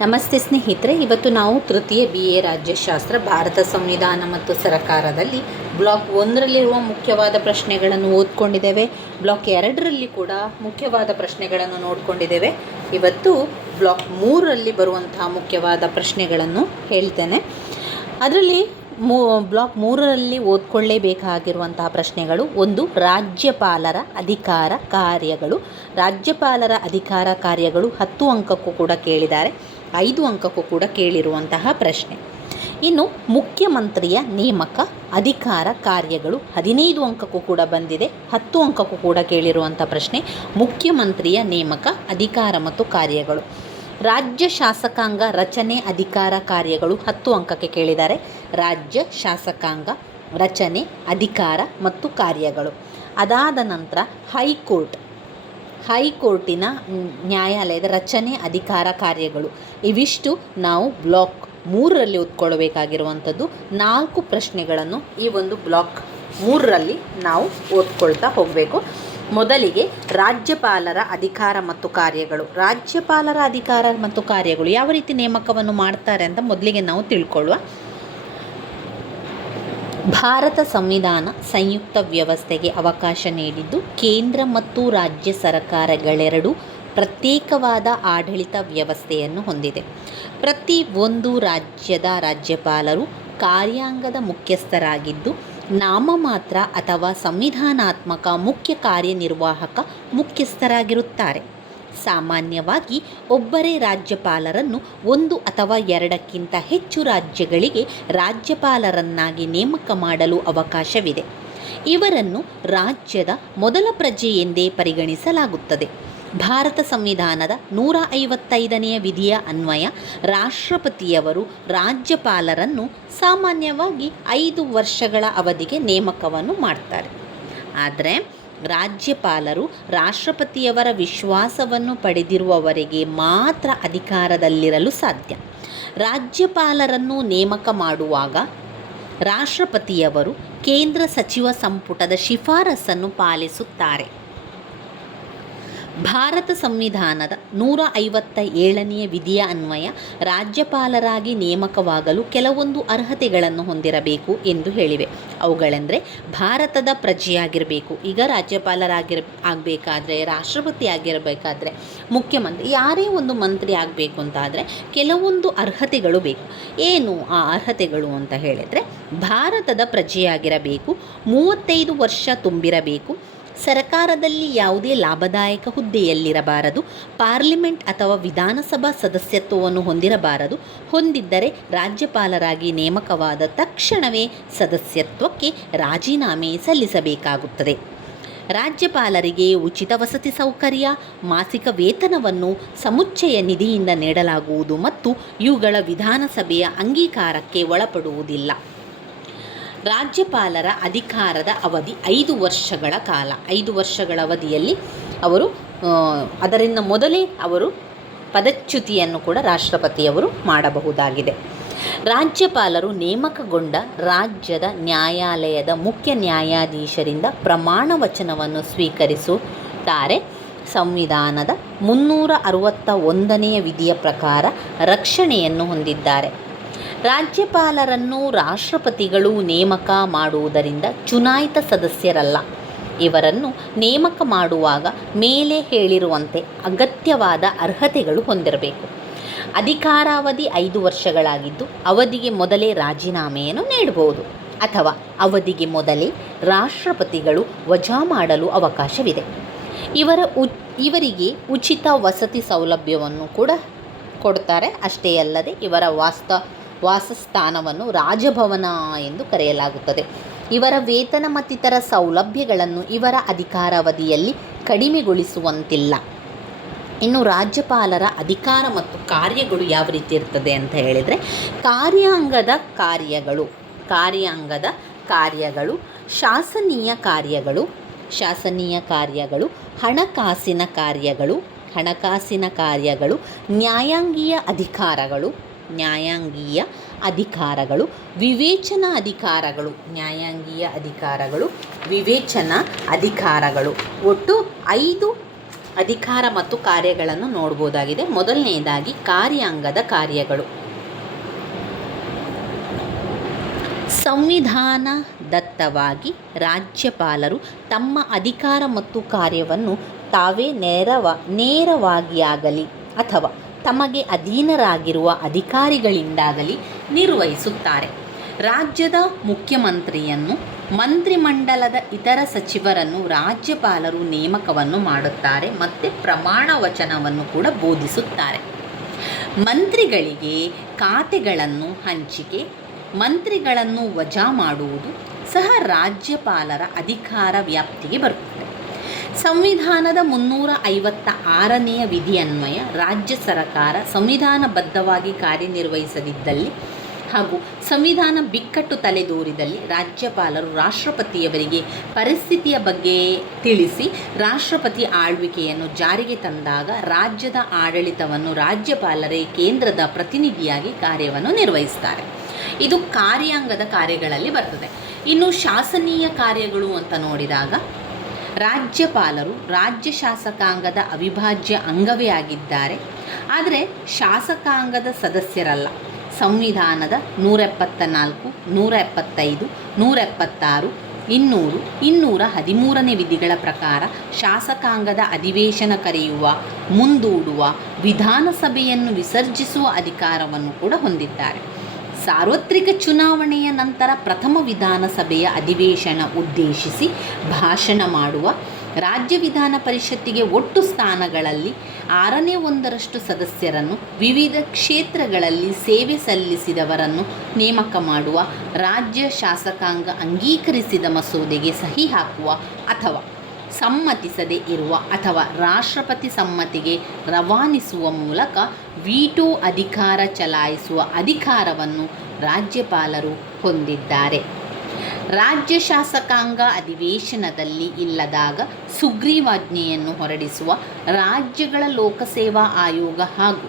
ನಮಸ್ತೆ ಸ್ನೇಹಿತರೆ, ಇವತ್ತು ನಾವು ತೃತೀಯ ಬಿ ಎ ರಾಜ್ಯಶಾಸ್ತ್ರ, ಭಾರತ ಸಂವಿಧಾನ ಮತ್ತು ಸರಕಾರದಲ್ಲಿ ಬ್ಲಾಕ್ ಒಂದರಲ್ಲಿರುವ ಮುಖ್ಯವಾದ ಪ್ರಶ್ನೆಗಳನ್ನು ಓದ್ಕೊಂಡಿದ್ದೇವೆ. ಬ್ಲಾಕ್ ಎರಡರಲ್ಲಿ ಕೂಡ ಮುಖ್ಯವಾದ ಪ್ರಶ್ನೆಗಳನ್ನು ನೋಡ್ಕೊಂಡಿದ್ದೇವೆ. ಇವತ್ತು ಬ್ಲಾಕ್ ಮೂರರಲ್ಲಿ ಬರುವಂತಹ ಮುಖ್ಯವಾದ ಪ್ರಶ್ನೆಗಳನ್ನು ಹೇಳ್ತೇನೆ. ಅದರಲ್ಲಿ ಮೂ, ಬ್ಲಾಕ್ ಮೂರರಲ್ಲಿ ಓದ್ಕೊಳ್ಳೇಬೇಕಾಗಿರುವಂತಹ ಪ್ರಶ್ನೆಗಳು. ಒಂದು, ರಾಜ್ಯಪಾಲರ ಅಧಿಕಾರ ಕಾರ್ಯಗಳು. ರಾಜ್ಯಪಾಲರ ಅಧಿಕಾರ ಕಾರ್ಯಗಳು ಹತ್ತು ಅಂಕಕ್ಕೂ ಕೂಡ ಕೇಳಿದ್ದಾರೆ. ಐದು ಅಂಕಕ್ಕೂ ಕೂಡ ಕೇಳಿರುವಂತಹ ಪ್ರಶ್ನೆ. ಇನ್ನು, ಮುಖ್ಯಮಂತ್ರಿಯ ನೇಮಕ ಅಧಿಕಾರ ಕಾರ್ಯಗಳು ಹದಿನೈದು ಅಂಕಕ್ಕೂ ಕೂಡ ಬಂದಿದೆ. ಹತ್ತು ಅಂಕಕ್ಕೂ ಕೂಡ ಕೇಳಿರುವಂಥ ಪ್ರಶ್ನೆ, ಮುಖ್ಯಮಂತ್ರಿಯ ನೇಮಕ ಅಧಿಕಾರ ಮತ್ತು ಕಾರ್ಯಗಳು. ರಾಜ್ಯ ಶಾಸಕಾಂಗ ರಚನೆ ಅಧಿಕಾರ ಕಾರ್ಯಗಳು ಹತ್ತು ಅಂಕಕ್ಕೆ ಕೇಳಿದ್ದಾರೆ. ರಾಜ್ಯ ಶಾಸಕಾಂಗ ರಚನೆ ಅಧಿಕಾರ ಮತ್ತು ಕಾರ್ಯಗಳು. ಅದಾದ ನಂತರ ಹೈಕೋರ್ಟ್, ಹೈಕೋರ್ಟಿನ ನ್ಯಾಯಾಲಯದ ರಚನೆ ಅಧಿಕಾರ ಕಾರ್ಯಗಳು. ಇವಿಷ್ಟು ನಾವು ಬ್ಲಾಕ್ ಮೂರರಲ್ಲಿ ಓದ್ಕೊಳ್ಬೇಕಾಗಿರುವಂಥದ್ದು ನಾಲ್ಕು ಪ್ರಶ್ನೆಗಳನ್ನು ಈ ಒಂದು ಬ್ಲಾಕ್ ಮೂರರಲ್ಲಿ ನಾವು ಓದ್ಕೊಳ್ತಾ ಹೋಗಬೇಕು. ಮೊದಲಿಗೆ ರಾಜ್ಯಪಾಲರ ಅಧಿಕಾರ ಮತ್ತು ಕಾರ್ಯಗಳು. ರಾಜ್ಯಪಾಲರ ಅಧಿಕಾರ ಮತ್ತು ಕಾರ್ಯಗಳು ಯಾವ ರೀತಿ ನೇಮಕವನ್ನು ಮಾಡ್ತಾರೆ ಅಂತ ಮೊದಲಿಗೆ ನಾವು ತಿಳ್ಕೊಳ್ಳುವ. ಭಾರತ ಸಂವಿಧಾನ ಸಂಯುಕ್ತ ವ್ಯವಸ್ಥೆಗೆ ಅವಕಾಶ ನೀಡಿದ್ದು ಕೇಂದ್ರ ಮತ್ತು ರಾಜ್ಯ ಸರ್ಕಾರಗಳೆರಡೂ ಪ್ರತ್ಯೇಕವಾದ ಆಡಳಿತ ವ್ಯವಸ್ಥೆಯನ್ನು ಹೊಂದಿದೆ. ಪ್ರತಿ ಒಂದು ರಾಜ್ಯದ ರಾಜ್ಯಪಾಲರು ಕಾರ್ಯಾಂಗದ ಮುಖ್ಯಸ್ಥರಾಗಿದ್ದು ನಾಮಮಾತ್ರ ಅಥವಾ ಸಂವಿಧಾನಾತ್ಮಕ ಮುಖ್ಯ ಕಾರ್ಯನಿರ್ವಾಹಕ ಮುಖ್ಯಸ್ಥರಾಗಿರುತ್ತಾರೆ. ಸಾಮಾನ್ಯವಾಗಿ ಒಬ್ಬರೇ ರಾಜ್ಯಪಾಲರನ್ನು ಒಂದು ಅಥವಾ ಎರಡಕ್ಕಿಂತ ಹೆಚ್ಚು ರಾಜ್ಯಗಳಿಗೆ ರಾಜ್ಯಪಾಲರನ್ನಾಗಿ ನೇಮಕ ಮಾಡಲು ಅವಕಾಶವಿದೆ. ಇವರನ್ನು ರಾಜ್ಯದ ಮೊದಲ ಪ್ರಜೆ ಎಂದೇ ಪರಿಗಣಿಸಲಾಗುತ್ತದೆ. ಭಾರತ ಸಂವಿಧಾನದ ನೂರ ಐವತ್ತೈದನೆಯ ವಿಧಿಯ ಅನ್ವಯ ರಾಷ್ಟ್ರಪತಿಯವರು ರಾಜ್ಯಪಾಲರನ್ನು ಸಾಮಾನ್ಯವಾಗಿ ಐದು ವರ್ಷಗಳ ಅವಧಿಗೆ ನೇಮಕವನ್ನು ಮಾಡ್ತಾರೆ. ಆದರೆ ರಾಜ್ಯಪಾಲರು ರಾಷ್ಟ್ರಪತಿಯವರ ವಿಶ್ವಾಸವನ್ನು ಪಡೆದಿರುವವರೆಗೆ ಮಾತ್ರ ಅಧಿಕಾರದಲ್ಲಿರಲು ಸಾಧ್ಯ. ರಾಜ್ಯಪಾಲರನ್ನು ನೇಮಕ ಮಾಡುವಾಗ ರಾಷ್ಟ್ರಪತಿಯವರು ಕೇಂದ್ರ ಸಚಿವ ಸಂಪುಟದ ಶಿಫಾರಸನ್ನು ಪಾಲಿಸುತ್ತಾರೆ. ಭಾರತ ಸಂವಿಧಾನದ ನೂರ ಐವತ್ತ ಏಳನೆಯ ವಿಧಿಯ ಅನ್ವಯ ರಾಜ್ಯಪಾಲರಾಗಿ ನೇಮಕವಾಗಲು ಕೆಲವೊಂದು ಅರ್ಹತೆಗಳನ್ನು ಹೊಂದಿರಬೇಕು ಎಂದು ಹೇಳಿವೆ. ಅವುಗಳೆಂದರೆ ಭಾರತದ ಪ್ರಜೆಯಾಗಿರಬೇಕು, ಈಗ ರಾಜ್ಯಪಾಲರಾಗಿರ್, ಆಗಬೇಕಾದ್ರೆ, ರಾಷ್ಟ್ರಪತಿ ಆಗಿರಬೇಕಾದ್ರೆ, ಮುಖ್ಯಮಂತ್ರಿ, ಯಾರೇ ಒಂದು ಮಂತ್ರಿ ಆಗಬೇಕು ಅಂತಾದರೆ ಕೆಲವೊಂದು ಅರ್ಹತೆಗಳು ಬೇಕು. ಏನು ಆ ಅರ್ಹತೆಗಳು ಅಂತ ಹೇಳಿದರೆ ಭಾರತದ ಪ್ರಜೆಯಾಗಿರಬೇಕು, ಮೂವತ್ತೈದು ವರ್ಷ ತುಂಬಿರಬೇಕು ಸರ್ಕಾರದಲ್ಲಿ ಯಾವುದೇ ಲಾಭದಾಯಕ ಹುದ್ದೆಯಲ್ಲಿರಬಾರದು, ಪಾರ್ಲಿಮೆಂಟ್ ಅಥವಾ ವಿಧಾನಸಭಾ ಸದಸ್ಯತ್ವವನ್ನು ಹೊಂದಿರಬಾರದು. ಹೊಂದಿದ್ದರೆ ರಾಜ್ಯಪಾಲರಾಗಿ ನೇಮಕವಾದ ತಕ್ಷಣವೇ ಸದಸ್ಯತ್ವಕ್ಕೆ ರಾಜೀನಾಮೆ ಸಲ್ಲಿಸಬೇಕಾಗುತ್ತದೆ. ರಾಜ್ಯಪಾಲರಿಗೆ ಉಚಿತ ವಸತಿ ಸೌಕರ್ಯ, ಮಾಸಿಕ ವೇತನವನ್ನು ಸಮುಚ್ಚಯ ನಿಧಿಯಿಂದ ನೀಡಲಾಗುವುದು ಮತ್ತು ಇವುಗಳ ವಿಧಾನಸಭೆಯ ಅಂಗೀಕಾರಕ್ಕೆ ಒಳಪಡುವುದಿಲ್ಲ. ರಾಜ್ಯಪಾಲರ ಅಧಿಕಾರದ ಅವಧಿ ಐದು ವರ್ಷಗಳ ಕಾಲ. ಐದು ವರ್ಷಗಳ ಅವಧಿಯಲ್ಲಿ ಅವರು ಅದರಿಂದ ಮೊದಲೇ ಅವರು ಪದಚ್ಯುತಿಯನ್ನು ಕೂಡ ರಾಷ್ಟ್ರಪತಿಯವರು ಮಾಡಬಹುದಾಗಿದೆ. ರಾಜ್ಯಪಾಲರು ನೇಮಕಗೊಂಡ ರಾಜ್ಯದ ನ್ಯಾಯಾಲಯದ ಮುಖ್ಯ ನ್ಯಾಯಾಧೀಶರಿಂದ ಪ್ರಮಾಣ ವಚನವನ್ನು ಸ್ವೀಕರಿಸುತ್ತಾರೆ. ಸಂವಿಧಾನದ ಮುನ್ನೂರ ಅರವತ್ತ ಒಂದನೆಯ ವಿಧಿಯ ಪ್ರಕಾರ ರಕ್ಷಣೆಯನ್ನು ಹೊಂದಿದ್ದಾರೆ. ರಾಜ್ಯಪಾಲರನ್ನು ರಾಷ್ಟ್ರಪತಿಗಳು ನೇಮಕ ಮಾಡುವುದರಿಂದ ಚುನಾಯಿತ ಸದಸ್ಯರಲ್ಲ. ಇವರನ್ನು ನೇಮಕ ಮಾಡುವಾಗ ಮೇಲೆ ಹೇಳಿರುವಂತೆ ಅಗತ್ಯವಾದ ಅರ್ಹತೆಗಳು ಹೊಂದಿರಬೇಕು. ಅಧಿಕಾರಾವಧಿ ಐದು ವರ್ಷಗಳಾಗಿದ್ದು ಅವಧಿಗೆ ಮೊದಲೇ ರಾಜೀನಾಮೆಯನ್ನು ನೀಡಬಹುದು ಅಥವಾ ಅವಧಿಗೆ ಮೊದಲೇ ರಾಷ್ಟ್ರಪತಿಗಳು ವಜಾ ಮಾಡಲು ಅವಕಾಶವಿದೆ. ಇವರ ಉ, ಇವರಿಗೆ ಉಚಿತ ವಸತಿ ಸೌಲಭ್ಯವನ್ನು ಕೂಡ ಕೊಡ್ತಾರೆ. ಅಷ್ಟೇ ಅಲ್ಲದೆ ಇವರ ವಾಸ್ತ ವಾಸಸ್ಥಾನವನ್ನು ರಾಜಭವನ ಎಂದು ಕರೆಯಲಾಗುತ್ತದೆ. ಇವರ ವೇತನ ಮತ್ತಿತರ ಸೌಲಭ್ಯಗಳನ್ನು ಇವರ ಅಧಿಕಾರಾವಧಿಯಲ್ಲಿ ಕಡಿಮೆಗೊಳಿಸುವಂತಿಲ್ಲ. ಇನ್ನು ರಾಜ್ಯಪಾಲರ ಅಧಿಕಾರ ಮತ್ತು ಕಾರ್ಯಗಳು ಯಾವ ರೀತಿ ಇರ್ತದೆ ಅಂತ ಹೇಳಿದರೆ, ಕಾರ್ಯಾಂಗದ ಕಾರ್ಯಗಳು ಕಾರ್ಯಾಂಗದ ಕಾರ್ಯಗಳು, ಶಾಸನೀಯ ಕಾರ್ಯಗಳು ಶಾಸನೀಯ ಕಾರ್ಯಗಳು, ಹಣಕಾಸಿನ ಕಾರ್ಯಗಳು ಹಣಕಾಸಿನ ಕಾರ್ಯಗಳು, ನ್ಯಾಯಾಂಗೀಯ ಅಧಿಕಾರಗಳು ನ್ಯಾಯಾಂಗೀಯ ಅಧಿಕಾರಗಳು, ವಿವೇಚನಾ ಅಧಿಕಾರಗಳು, ನ್ಯಾಯಾಂಗೀಯ ಅಧಿಕಾರಗಳು, ವಿವೇಚನಾ ಅಧಿಕಾರಗಳು. ಒಟ್ಟು ಐದು ಅಧಿಕಾರ ಮತ್ತು ಕಾರ್ಯಗಳನ್ನು ನೋಡ್ಬೋದಾಗಿದೆ. ಮೊದಲನೆಯದಾಗಿ ಕಾರ್ಯಾಂಗದ ಕಾರ್ಯಗಳು. ಸಂವಿಧಾನ ದತ್ತವಾಗಿ ರಾಜ್ಯಪಾಲರು ತಮ್ಮ ಅಧಿಕಾರ ಮತ್ತು ಕಾರ್ಯವನ್ನು ತಾವೇ ನೇರವ, ನೇರವಾಗಿಯಾಗಲಿ ಅಥವಾ ತಮಗೆ ಅಧೀನರಾಗಿರುವ ಅಧಿಕಾರಿಗಳಿಂದಾಗಲಿ ನಿರ್ವಹಿಸುತ್ತಾರೆ. ರಾಜ್ಯದ ಮುಖ್ಯಮಂತ್ರಿಯನ್ನು, ಮಂತ್ರಿಮಂಡಲದ ಇತರ ಸಚಿವರನ್ನು ರಾಜ್ಯಪಾಲರು ನೇಮಕವನ್ನು ಮಾಡುತ್ತಾರೆ ಮತ್ತು ಪ್ರಮಾಣ ವಚನವನ್ನು ಕೂಡ ಬೋಧಿಸುತ್ತಾರೆ. ಮಂತ್ರಿಗಳಿಗೆ ಖಾತೆಗಳನ್ನು ಹಂಚಿಕೆ, ಮಂತ್ರಿಗಳನ್ನು ವಜಾ ಮಾಡುವುದು ಸಹ ರಾಜ್ಯಪಾಲರ ಅಧಿಕಾರ ವ್ಯಾಪ್ತಿಗೆ ಬರುತ್ತದೆ. ಸಂವಿಧಾನದ ಮುನ್ನೂರ ಐವತ್ತ ಆರನೆಯ ವಿಧಿಯನ್ವಯ ರಾಜ್ಯ ಸರ್ಕಾರ ಸಂವಿಧಾನಬದ್ಧವಾಗಿ ಕಾರ್ಯನಿರ್ವಹಿಸದಿದ್ದಲ್ಲಿ ಹಾಗೂ ಸಂವಿಧಾನ ಬಿಕ್ಕಟ್ಟು ತಲೆದೋರಿದಲ್ಲಿ ರಾಜ್ಯಪಾಲರು ರಾಷ್ಟ್ರಪತಿಯವರಿಗೆ ಪರಿಸ್ಥಿತಿಯ ಬಗ್ಗೆ ತಿಳಿಸಿ ರಾಷ್ಟ್ರಪತಿ ಆಳ್ವಿಕೆಯನ್ನು ಜಾರಿಗೆ ತಂದಾಗ ರಾಜ್ಯದ ಆಡಳಿತವನ್ನು ರಾಜ್ಯಪಾಲರೇ ಕೇಂದ್ರದ ಪ್ರತಿನಿಧಿಯಾಗಿ ಕಾರ್ಯವನ್ನು ನಿರ್ವಹಿಸ್ತಾರೆ. ಇದು ಕಾರ್ಯಾಂಗದ ಕಾರ್ಯಗಳಲ್ಲಿ ಬರ್ತದೆ. ಇನ್ನು ಶಾಸನೀಯ ಕಾರ್ಯಗಳು ಅಂತ ನೋಡಿದಾಗ ರಾಜ್ಯಪಾಲರು ರಾಜ್ಯ ಶಾಸಕಾಂಗದ ಅವಿಭಾಜ್ಯ ಅಂಗವೇ ಆಗಿದ್ದಾರೆ ಆದರೆ ಶಾಸಕಾಂಗದ ಸದಸ್ಯರಲ್ಲ. ಸಂವಿಧಾನದ ನೂರ ಎಪ್ಪತ್ತ ನಾಲ್ಕು ನೂರ ಎಪ್ಪತ್ತೈದು ನೂರ ಎಪ್ಪತ್ತಾರು ಇನ್ನೂರು, ಇನ್ನೂರ ಹದಿಮೂರನೇ ವಿಧಿಗಳ ಪ್ರಕಾರ ಶಾಸಕಾಂಗದ ಅಧಿವೇಶನ ಕರೆಯುವ, ಮುಂದೂಡುವ, ವಿಧಾನಸಭೆಯನ್ನು ವಿಸರ್ಜಿಸುವ ಅಧಿಕಾರವನ್ನು ಕೂಡ ಹೊಂದಿದ್ದಾರೆ. ಸಾರ್ವತ್ರಿಕ ಚುನಾವಣೆಯ ನಂತರ ಪ್ರಥಮ ವಿಧಾನಸಭೆಯ ಅಧಿವೇಶನ ಉದ್ದೇಶಿಸಿ ಭಾಷಣ ಮಾಡುವ ರಾಜ್ಯ ವಿಧಾನ ಪರಿಷತ್ತಿಗೆ ಒಟ್ಟು ಸ್ಥಾನಗಳಲ್ಲಿ ಆರನೇ ಒಂದರಷ್ಟು ಸದಸ್ಯರನ್ನು, ವಿವಿಧ ಕ್ಷೇತ್ರಗಳಲ್ಲಿ ಸೇವೆ ಸಲ್ಲಿಸಿದವರನ್ನು ನೇಮಕ ಮಾಡುವ, ರಾಜ್ಯ ಶಾಸಕಾಂಗ ಅಂಗೀಕರಿಸಿದ ಮಸೂದೆಗೆ ಸಹಿ ಹಾಕುವ ಅಥವಾ ಸಮ್ಮತಿಸದೇ ಇರುವ ಅಥವಾ ರಾಷ್ಟ್ರಪತಿ ಸಮ್ಮತಿಗೆ ರವಾನಿಸುವ ಮೂಲಕ ವೀಟೋ ಅಧಿಕಾರ ಚಲಾಯಿಸುವ ಅಧಿಕಾರವನ್ನು ರಾಜ್ಯಪಾಲರು ಹೊಂದಿದ್ದಾರೆ. ರಾಜ್ಯ ಶಾಸಕಾಂಗ ಅಧಿವೇಶನದಲ್ಲಿ ಇಲ್ಲದಾಗ ಸುಗ್ರೀವಾಜ್ಞೆಯನ್ನು ಹೊರಡಿಸುವ ರಾಜ್ಯಗಳ ಲೋಕಸೇವಾ ಆಯೋಗ ಹಾಗೂ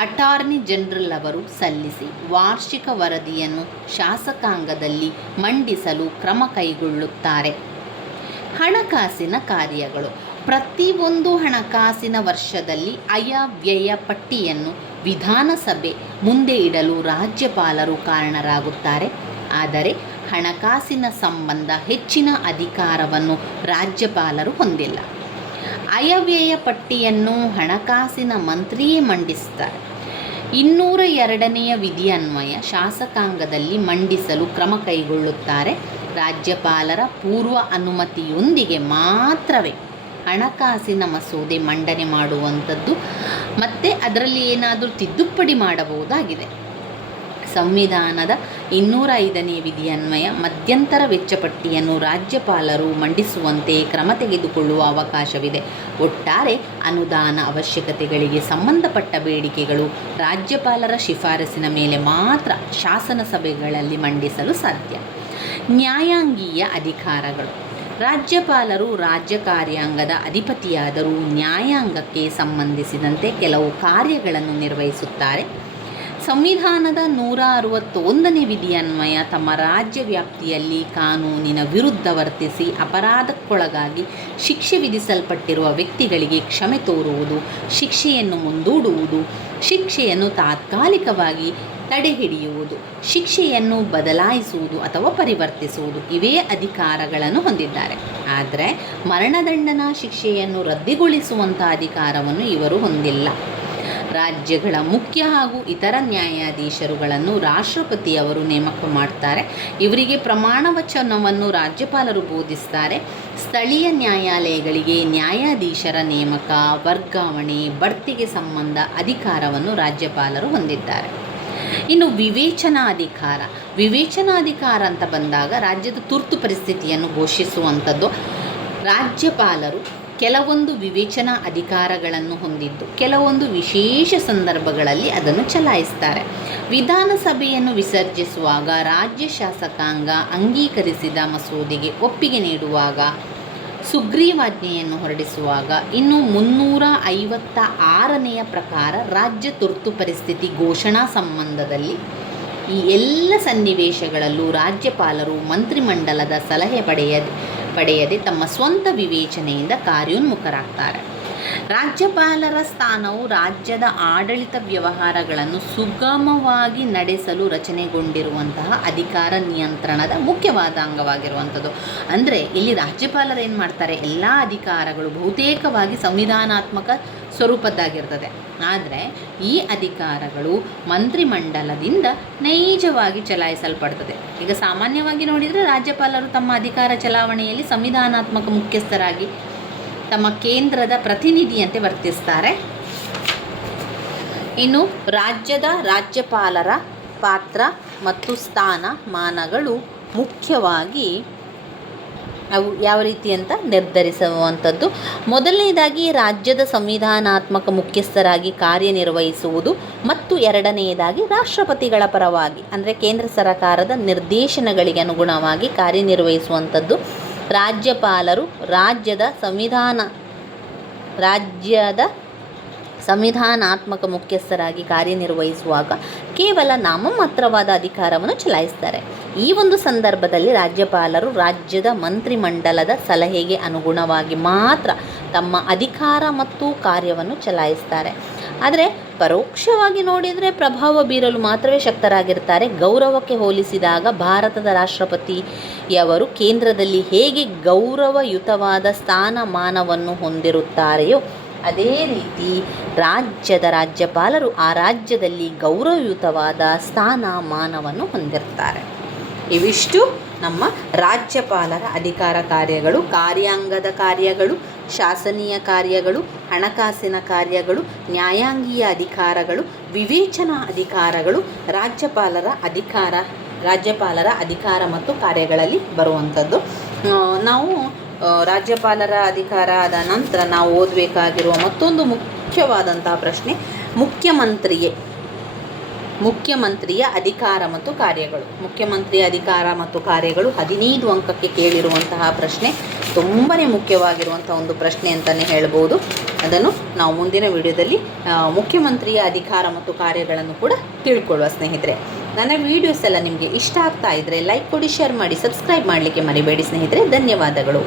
ಅಟಾರ್ನಿ ಜನರಲ್ ಅವರು ಸಲ್ಲಿಸಿ ವಾರ್ಷಿಕ ವರದಿಯನ್ನು ಶಾಸಕಾಂಗದಲ್ಲಿ ಮಂಡಿಸಲು ಕ್ರಮ ಕೈಗೊಳ್ಳುತ್ತಾರೆ. ಹಣಕಾಸಿನ ಕಾರ್ಯಗಳು. ಪ್ರತಿಯೊಂದು ಹಣಕಾಸಿನ ವರ್ಷದಲ್ಲಿ ಅಯವ್ಯಯ ಪಟ್ಟಿಯನ್ನು ವಿಧಾನಸಭೆ ಮುಂದೆ ಇಡಲು ರಾಜ್ಯಪಾಲರು ಕಾರಣರಾಗುತ್ತಾರೆ. ಆದರೆ ಹಣಕಾಸಿನ ಸಂಬಂಧ ಹೆಚ್ಚಿನ ಅಧಿಕಾರವನ್ನು ರಾಜ್ಯಪಾಲರು ಹೊಂದಿಲ್ಲ. ಅಯವ್ಯಯ ಪಟ್ಟಿಯನ್ನು ಹಣಕಾಸಿನ ಮಂತ್ರಿಯೇ ಮಂಡಿಸುತ್ತಾರೆ. ಇನ್ನೂರ ಎರಡನೆಯ ವಿಧಿಯನ್ವಯ ಶಾಸಕಾಂಗದಲ್ಲಿ ಮಂಡಿಸಲು ಕ್ರಮ ಕೈಗೊಳ್ಳುತ್ತಾರೆ. ರಾಜ್ಯಪಾಲರ ಪೂರ್ವ ಅನುಮತಿಯೊಂದಿಗೆ ಮಾತ್ರವೇ ಹಣಕಾಸಿನ ಮಸೂದೆ ಮಂಡನೆ ಮಾಡುವಂಥದ್ದು, ಮತ್ತು ಅದರಲ್ಲಿ ಏನಾದರೂ ತಿದ್ದುಪಡಿ ಮಾಡಬಹುದಾಗಿದೆ? ಸಂವಿಧಾನದ ಇನ್ನೂರ ಐದನೇ ವಿಧಿಯನ್ವಯ, ಮಧ್ಯಂತರ ವೆಚ್ಚ ಪಟ್ಟಿಯನ್ನು ರಾಜ್ಯಪಾಲರು ಮಂಡಿಸುವಂತೆ ಕ್ರಮ ತೆಗೆದುಕೊಳ್ಳುವ ಅವಕಾಶವಿದೆ. ಒಟ್ಟಾರೆ ಅನುದಾನ ಅವಶ್ಯಕತೆಗಳಿಗೆ ಸಂಬಂಧಪಟ್ಟ ಬೇಡಿಕೆಗಳು ರಾಜ್ಯಪಾಲರ ಶಿಫಾರಸಿನ ಮೇಲೆ ಮಾತ್ರ ಶಾಸನ ಸಭೆಗಳಲ್ಲಿ ಮಂಡಿಸಲು ಸಾಧ್ಯ. ನ್ಯಾಯಾಂಗೀಯ ಅಧಿಕಾರಗಳು. ರಾಜ್ಯಪಾಲರು ರಾಜ್ಯ ಕಾರ್ಯಾಂಗದ ಅಧಿಪತಿಯಾದರೂ ನ್ಯಾಯಾಂಗಕ್ಕೆ ಸಂಬಂಧಿಸಿದಂತೆ ಕೆಲವು ಕಾರ್ಯಗಳನ್ನು ನಿರ್ವಹಿಸುತ್ತಾರೆ. ಸಂವಿಧಾನದ ನೂರ ಅರವತ್ತೊಂದನೇ ವಿಧಿಯನ್ವಯ ತಮ್ಮ ರಾಜ್ಯ ವ್ಯಾಪ್ತಿಯಲ್ಲಿ ಕಾನೂನಿನ ವಿರುದ್ಧ ವರ್ತಿಸಿ ಅಪರಾಧಕ್ಕೊಳಗಾಗಿ ಶಿಕ್ಷೆ ವಿಧಿಸಲ್ಪಟ್ಟಿರುವ ವ್ಯಕ್ತಿಗಳಿಗೆ ಕ್ಷಮೆ ತೋರುವುದು, ಶಿಕ್ಷೆಯನ್ನು ಮುಂದೂಡುವುದು, ಶಿಕ್ಷೆಯನ್ನು ತಾತ್ಕಾಲಿಕವಾಗಿ ತಡೆಹಿಡಿಯುವುದು, ಶಿಕ್ಷೆಯನ್ನು ಬದಲಾಯಿಸುವುದು ಅಥವಾ ಪರಿವರ್ತಿಸುವುದು ಇವೇ ಅಧಿಕಾರಗಳನ್ನು ಹೊಂದಿದ್ದಾರೆ. ಆದರೆ ಮರಣದಂಡನಾ ಶಿಕ್ಷೆಯನ್ನು ರದ್ದುಗೊಳಿಸುವಂಥ ಅಧಿಕಾರವನ್ನು ಇವರು ಹೊಂದಿಲ್ಲ. ರಾಜ್ಯಗಳ ಮುಖ್ಯ ಹಾಗೂ ಇತರ ನ್ಯಾಯಾಧೀಶರುಗಳನ್ನು ರಾಷ್ಟ್ರಪತಿಯವರು ನೇಮಕ ಮಾಡ್ತಾರೆ. ಇವರಿಗೆ ಪ್ರಮಾಣ ವಚನವನ್ನು ರಾಜ್ಯಪಾಲರು ಬೋಧಿಸ್ತಾರೆ. ಸ್ಥಳೀಯ ನ್ಯಾಯಾಲಯಗಳಿಗೆ ನ್ಯಾಯಾಧೀಶರ ನೇಮಕ, ವರ್ಗಾವಣೆ, ಬಡ್ತಿಗೆ ಸಂಬಂಧ ಅಧಿಕಾರವನ್ನು ರಾಜ್ಯಪಾಲರು ಹೊಂದಿದ್ದಾರೆ. ಇನ್ನು ವಿವೇಚನಾಧಿಕಾರ. ವಿವೇಚನಾಧಿಕಾರ ಅಂತ ಬಂದಾಗ ರಾಜ್ಯದ ತುರ್ತು ಪರಿಸ್ಥಿತಿಯನ್ನು ಘೋಷಿಸುವಂಥದ್ದು. ರಾಜ್ಯಪಾಲರು ಕೆಲವೊಂದು ವಿವೇಚನಾ ಅಧಿಕಾರಗಳನ್ನು ಹೊಂದಿದ್ದು, ಕೆಲವೊಂದು ವಿಶೇಷ ಸಂದರ್ಭಗಳಲ್ಲಿ ಅದನ್ನು ಚಲಾಯಿಸ್ತಾರೆ. ವಿಧಾನಸಭೆಯನ್ನು ವಿಸರ್ಜಿಸುವಾಗ ರಾಜ್ಯ ಶಾಸಕಾಂಗ ಅಂಗೀಕರಿಸಿದ ಮಸೂದೆಗೆ ಒಪ್ಪಿಗೆ ನೀಡುವಾಗ ಸುಗ್ರೀವಾಜ್ಞೆಯನ್ನು ಹೊರಡಿಸುವಾಗ ಇನ್ನು ಮುನ್ನೂರ ಐವತ್ತ ಆರನೆಯ ಪ್ರಕಾರ ರಾಜ್ಯ ತುರ್ತು ಪರಿಸ್ಥಿತಿ ಘೋಷಣಾ ಸಂಬಂಧದಲ್ಲಿ ಈ ಎಲ್ಲ ಸನ್ನಿವೇಶಗಳಲ್ಲೂ ರಾಜ್ಯಪಾಲರು ಮಂತ್ರಿಮಂಡಲದ ಸಲಹೆ ಪಡೆಯದೆ ಪಡೆಯದೆ ತಮ್ಮ ಸ್ವಂತ ವಿವೇಚನೆಯಿಂದ ಕಾರ್ಯೋನ್ಮುಖರಾಗ್ತಾರೆ. ರಾಜ್ಯಪಾಲರ ಸ್ಥಾನವು ರಾಜ್ಯದ ಆಡಳಿತ ವ್ಯವಹಾರಗಳನ್ನು ಸುಗಮವಾಗಿ ನಡೆಸಲು ರಚನೆಗೊಂಡಿರುವಂತಹ ಅಧಿಕಾರ ನಿಯಂತ್ರಣದ ಮುಖ್ಯವಾದ ಅಂಗವಾಗಿರುವಂಥದ್ದು. ಅಂದರೆ ಇಲ್ಲಿ ರಾಜ್ಯಪಾಲರು ಏನು ಮಾಡ್ತಾರೆ? ಎಲ್ಲ ಅಧಿಕಾರಗಳು ಬಹುತೇಕವಾಗಿ ಸಂವಿಧಾನಾತ್ಮಕ ಸ್ವರೂಪದ್ದಾಗಿರ್ತದೆ. ಆದರೆ ಈ ಅಧಿಕಾರಗಳು ಮಂತ್ರಿಮಂಡಲದಿಂದ ನೈಜವಾಗಿ ಚಲಾಯಿಸಲ್ಪಡ್ತದೆ. ಈಗ ಸಾಮಾನ್ಯವಾಗಿ ನೋಡಿದರೆ ರಾಜ್ಯಪಾಲರು ತಮ್ಮ ಅಧಿಕಾರ ಚಲಾವಣೆಯಲ್ಲಿ ಸಂವಿಧಾನಾತ್ಮಕ ಮುಖ್ಯಸ್ಥರಾಗಿ ತಮ್ಮ ಕೇಂದ್ರದ ಪ್ರತಿನಿಧಿಯಂತೆ ವರ್ತಿಸ್ತಾರೆ. ಇನ್ನು ರಾಜ್ಯದ ರಾಜ್ಯಪಾಲರ ಪಾತ್ರ ಮತ್ತು ಸ್ಥಾನ ಮಾನಗಳು ಮುಖ್ಯವಾಗಿ ಅವು ಯಾವ ರೀತಿ ಅಂತ ನಿರ್ಧರಿಸುವಂಥದ್ದು. ಮೊದಲನೇದಾಗಿ ರಾಜ್ಯದ ಸಂವಿಧಾನಾತ್ಮಕ ಮುಖ್ಯಸ್ಥರಾಗಿ ಕಾರ್ಯನಿರ್ವಹಿಸುವುದು ಮತ್ತು ಎರಡನೆಯದಾಗಿ ರಾಷ್ಟ್ರಪತಿಗಳ ಪರವಾಗಿ, ಅಂದರೆ ಕೇಂದ್ರ ಸರ್ಕಾರದ ನಿರ್ದೇಶನಗಳಿಗೆ ಅನುಗುಣವಾಗಿ ಕಾರ್ಯನಿರ್ವಹಿಸುವಂಥದ್ದು. ರಾಜ್ಯಪಾಲರು ರಾಜ್ಯದ ಸಂವಿಧಾನ, ರಾಜ್ಯದ ಸಂವಿಧಾನಾತ್ಮಕ ಮುಖ್ಯಸ್ಥರಾಗಿ ಕಾರ್ಯನಿರ್ವಹಿಸುವಾಗ ಕೇವಲ ನಾಮಮಾತ್ರವಾದ ಅಧಿಕಾರವನ್ನು ಚಲಾಯಿಸ್ತಾರೆ. ಈ ಒಂದು ಸಂದರ್ಭದಲ್ಲಿ ರಾಜ್ಯಪಾಲರು ರಾಜ್ಯದ ಮಂತ್ರಿಮಂಡಲದ ಸಲಹೆಗೆ ಅನುಗುಣವಾಗಿ ಮಾತ್ರ ತಮ್ಮ ಅಧಿಕಾರ ಮತ್ತು ಕಾರ್ಯವನ್ನು ಚಲಾಯಿಸ್ತಾರೆ. ಆದರೆ ಪರೋಕ್ಷವಾಗಿ ನೋಡಿದರೆ ಪ್ರಭಾವ ಬೀರಲು ಮಾತ್ರವೇ ಶಕ್ತರಾಗಿರ್ತಾರೆ. ಗೌರವಕ್ಕೆ ಹೋಲಿಸಿದಾಗ ಭಾರತದ ರಾಷ್ಟ್ರಪತಿಯವರು ಕೇಂದ್ರದಲ್ಲಿ ಹೇಗೆ ಗೌರವಯುತವಾದ ಸ್ಥಾನಮಾನವನ್ನು ಹೊಂದಿರುತ್ತಾರೆಯೋ, ಅದೇ ರೀತಿ ರಾಜ್ಯದ ರಾಜ್ಯಪಾಲರು ಆ ರಾಜ್ಯದಲ್ಲಿ ಗೌರವಯುತವಾದ ಸ್ಥಾನಮಾನವನ್ನು ಹೊಂದಿರ್ತಾರೆ ಇವಿಷ್ಟು ನಮ್ಮ ರಾಜ್ಯಪಾಲರ ಅಧಿಕಾರ ಕಾರ್ಯಗಳು, ಕಾರ್ಯಾಂಗದ ಕಾರ್ಯಗಳು, ಶಾಸನೀಯ ಕಾರ್ಯಗಳು ಹಣಕಾಸಿನ ಕಾರ್ಯಗಳು, ನ್ಯಾಯಾಂಗೀಯ ಅಧಿಕಾರಗಳು, ವಿವೇಚನಾ ಅಧಿಕಾರಗಳು, ರಾಜ್ಯಪಾಲರ ಅಧಿಕಾರ ರಾಜ್ಯಪಾಲರ ಅಧಿಕಾರ ಮತ್ತು ಕಾರ್ಯಗಳಲ್ಲಿ ಬರುವಂಥದ್ದು. ನಾವು ರಾಜ್ಯಪಾಲರ ಅಧಿಕಾರ ಆದ ನಂತರ ನಾವು ಓದಬೇಕಾಗಿರುವ ಮತ್ತೊಂದು ಮುಖ್ಯವಾದಂತಹ ಪ್ರಶ್ನೆ, ಮುಖ್ಯಮಂತ್ರಿಯೇ. ಮುಖ್ಯಮಂತ್ರಿಯ ಅಧಿಕಾರ ಮತ್ತು ಕಾರ್ಯಗಳು. ಮುಖ್ಯಮಂತ್ರಿಯ ಅಧಿಕಾರ ಮತ್ತು ಕಾರ್ಯಗಳು ಹದಿನೈದು ಅಂಕಕ್ಕೆ ಕೇಳಿರುವಂತಹ ಪ್ರಶ್ನೆ ತುಂಬಾ ಮುಖ್ಯವಾಗಿರುವಂಥ ಒಂದು ಪ್ರಶ್ನೆ ಅಂತಲೇ ಹೇಳ್ಬೋದು. ಅದನ್ನು ನಾವು ಮುಂದಿನ ವಿಡಿಯೋದಲ್ಲಿ ಮುಖ್ಯಮಂತ್ರಿಯ ಅಧಿಕಾರ ಮತ್ತು ಕಾರ್ಯಗಳನ್ನು ಕೂಡ ತಿಳ್ಕೊಳ್ಳುವ ಸ್ನೇಹಿತರೆ. ನನ್ನ ವೀಡಿಯೋಸ್ ಎಲ್ಲ ನಿಮಗೆ ಇಷ್ಟ ಆಗ್ತಾ ಇದ್ದರೆ ಲೈಕ್ ಕೊಡಿ ಶೇರ್ ಮಾಡಿ ಸಬ್ಸ್ಕ್ರೈಬ್ ಮಾಡಲಿಕ್ಕೆ ಮರಿಬೇಡಿ ಸ್ನೇಹಿತರೆ. ಧನ್ಯವಾದಗಳು.